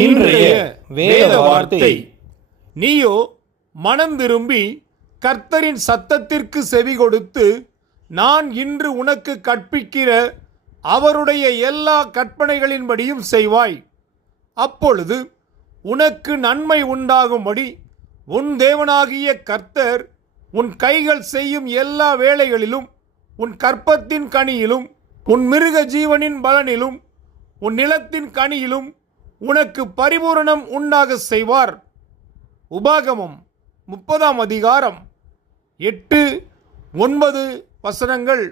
இன்றைய வேத வார்த்தை. நீயோ மனம் திரும்பி கர்த்தரின் சத்தத்திற்கு செவி கொடுத்து, நான் இன்று உனக்கு கற்பிக்கிற அவருடைய எல்லா கற்பனைகளின்படியும் செய்வாய். அப்பொழுது உனக்கு நன்மை உண்டாகும்படி உன் தேவனாகிய கர்த்தர் உன் கைகள் செய்யும் எல்லா வேலைகளிலும், உன் கற்பத்தின் கனியிலும், உன் மிருக ஜீவனின் பலனிலும், உன் நிலத்தின் கனியிலும் உனக்கு பரிபூரணம் உண்டாக செய்வார். உபாகமம் 30 அதிகாரம் 8-9 வசனங்கள்.